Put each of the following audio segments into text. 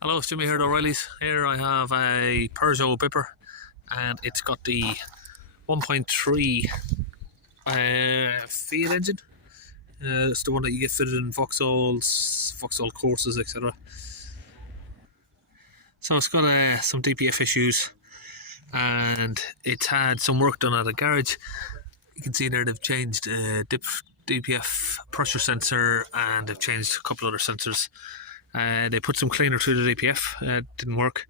Hello, it's Jimmy here at O'Reilly's. Here I have a Peugeot Bipper and it's got the 1.3 Fiat engine. It's the one that you get fitted in Vauxhall courses, etc. So it's got some DPF issues and it's had some work done at a garage. You can see there they've changed DPF pressure sensor and they've changed a couple other sensors. They put some cleaner through the DPF, didn't work.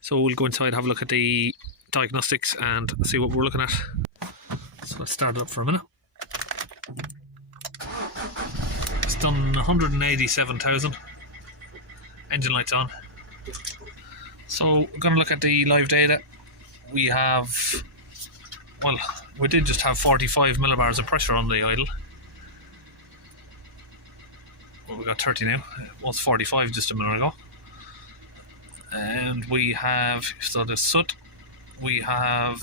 So we'll go inside, have a look at the diagnostics and see what we're looking at. So let's start it up for a minute. It's done 187,000. Engine lights on. So we're going to look at the live data. We have, well, we did just have 45 millibars of pressure on the idle. Well, we got 30 now. It was 45 just a minute ago. And we have, so the Soot, we have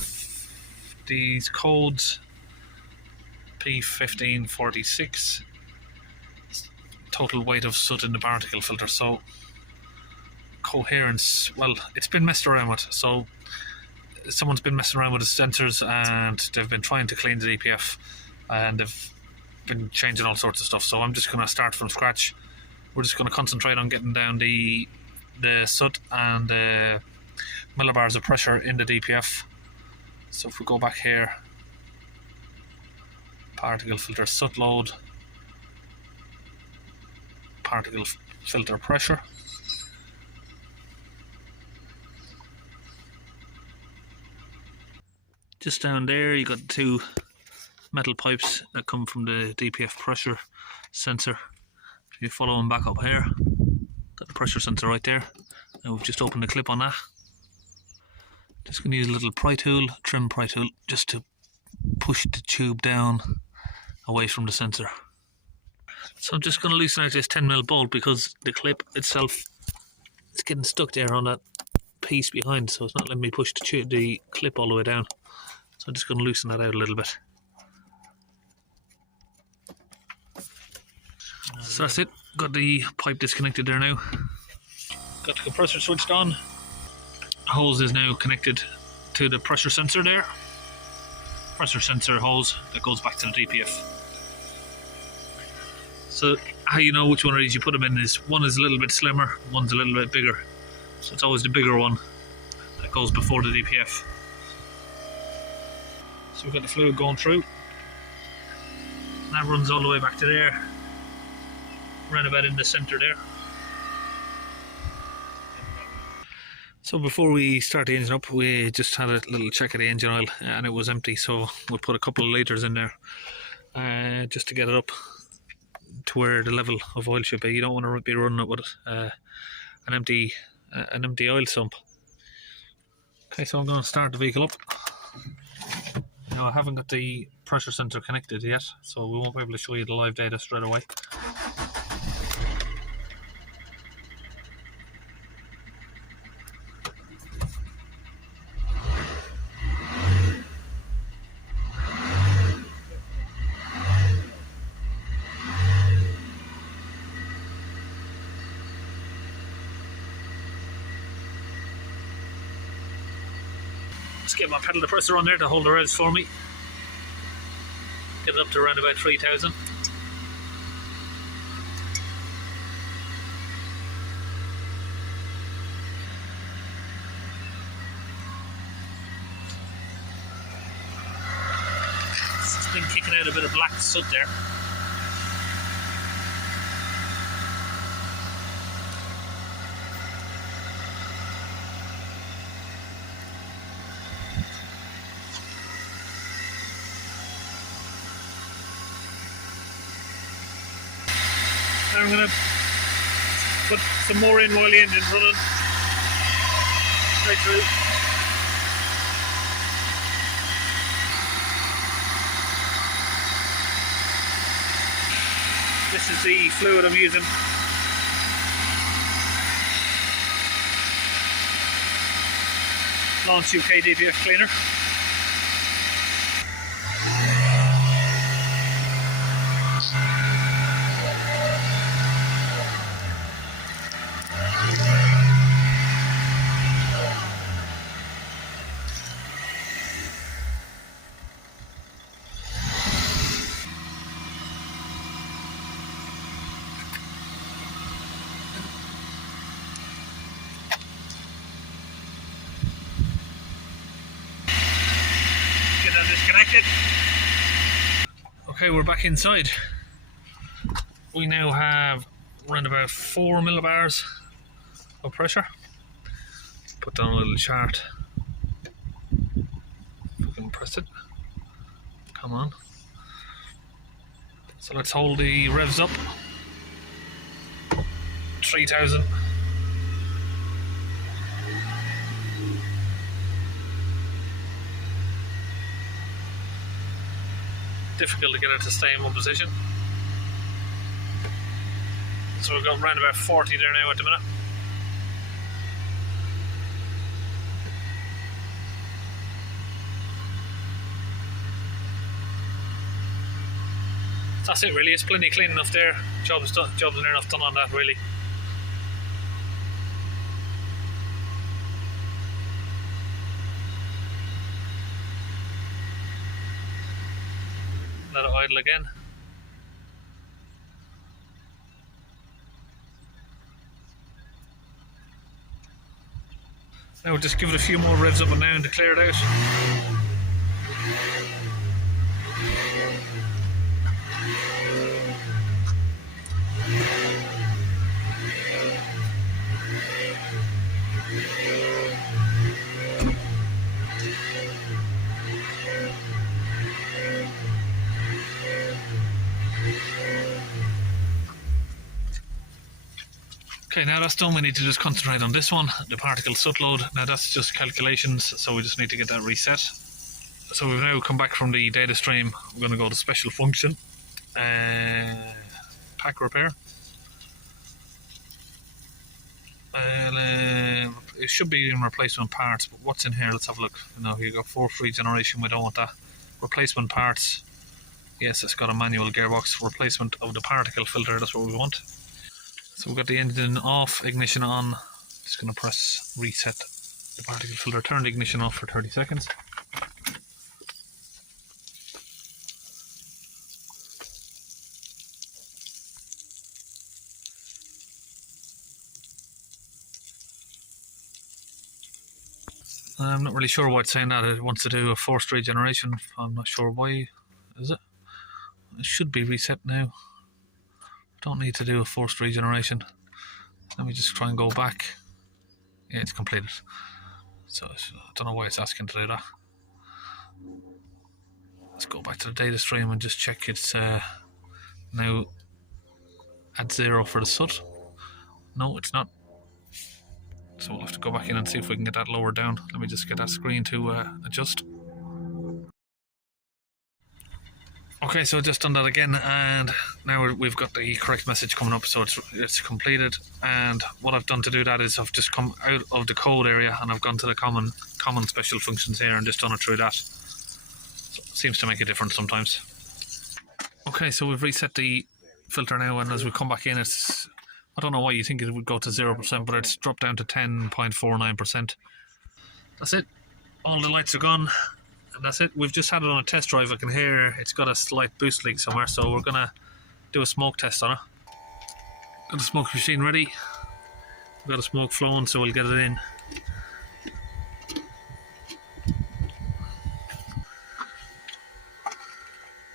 these codes, P1546, total weight of soot in the particle filter. So Coherence, well, it's been messed around with. So someone's been messing around with the sensors and they've been trying to clean the DPF and they've been changing all sorts of stuff. So I'm just going to start from scratch. We're just going to concentrate on getting down the soot and the millibars of pressure in the DPF. So if we go back here, particle filter soot load, particle filter pressure. Just down there you got two metal pipes that come from the DPF pressure sensor. If you follow them back up here, got the pressure sensor right there. Now we've just opened the clip on that. Just going to use a little trim pry tool, just to push the tube down away from the sensor. So I'm just going to loosen out this 10mm bolt because the clip itself is getting stuck there on that piece behind, so it's not letting me push the clip all the way down. So I'm just going to loosen that out a little bit. So that's it, got the pipe disconnected there now. Got the compressor switched on. Hose is now connected to the pressure sensor there. Pressure sensor hose that goes back to the DPF. So how you know which one of these you put them in is, one is a little bit slimmer, one's a little bit bigger. So it's always the bigger one that goes before the DPF. So we've got the fluid going through. And that runs all the way back to there. Round about in the centre there. So before we start the engine up, we just had a little check of the engine oil and it was empty, so we'll put a couple of litres in there just to get it up to where the level of oil should be. You don't want to be running it with an empty oil sump. Okay, so I'm going to start the vehicle up. Now I haven't got the pressure sensor connected yet, so we won't be able to show you the live data straight away. Just get my pedal depressor on there to hold the revs for me. Get it up to around about 3,000. It's been kicking out a bit of black soot there. Now I'm going to put some more in while the engine's running. Straight through. This is the fluid I'm using. Launch UK DPF cleaner. disconnected. Okay, we're back inside. We now have around about 4 millibars of pressure. Put down a little chart. If we can press it. Come on. So let's hold the revs up. 3,000. Difficult to get it to stay in one position. So we've got around about 40 there now at the minute. That's it really, it's plenty clean enough there. Job's near enough done on that really. Let it idle again. Now we'll just give it a few more revs up and down to clear it out. Okay, now that's done, we need to just concentrate on this one, the particle soot load. Now that's just calculations, so we just need to get that reset. So we've now come back from the data stream. We're going to go to special function, pack repair. It should be in replacement parts, but what's in here? Let's have a look. No, you got 4.3 generation, we don't want that. Replacement parts, yes, it's got a manual gearbox. Replacement of the particle filter, that's what we want. So we've got the engine off, ignition on. Just going to press reset the particle filter, turn the ignition off for 30 seconds. I'm not really sure why it's saying that. It wants to do a forced regeneration. I'm not sure why. Is it? It should be reset now. Don't need to do a forced regeneration. Let me just try and go back. Yeah, it's completed. So I don't know why it's asking to do that. Let's go back to the data stream and just check it's now at 0 for the soot. No, it's not. So we'll have to go back in and see if we can get that lower down. Let me just get that screen to adjust. Okay, so just done that again, and now we've got the correct message coming up, so it's completed. And what I've done to do that is I've just come out of the code area and I've gone to the common special functions here and just done it through that. So it seems to make a difference sometimes. Okay, so we've reset the filter now, and as we come back in, it's, I don't know why you think it would go to 0%, but it's dropped down to 10.49%. That's it. All the lights are gone. And that's it. We've just had it on a test drive. I can hear it's got a slight boost leak somewhere, so we're gonna do a smoke test on it. Got the smoke machine ready. We've got a smoke flowing, so we'll get it in.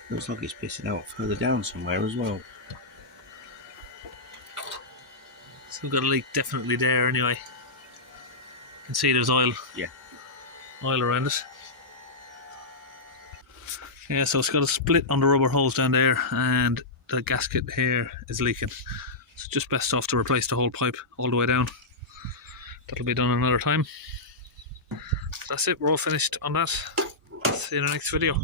Looks like it's pissing out further down somewhere as well. Still got a leak definitely there anyway. You can see there's oil. Yeah. Oil around it. Yeah, so it's got a split on the rubber hose down there, and the gasket here is leaking. So just best off to replace the whole pipe all the way down. That'll be done another time. That's it, we're all finished on that. See you in the next video.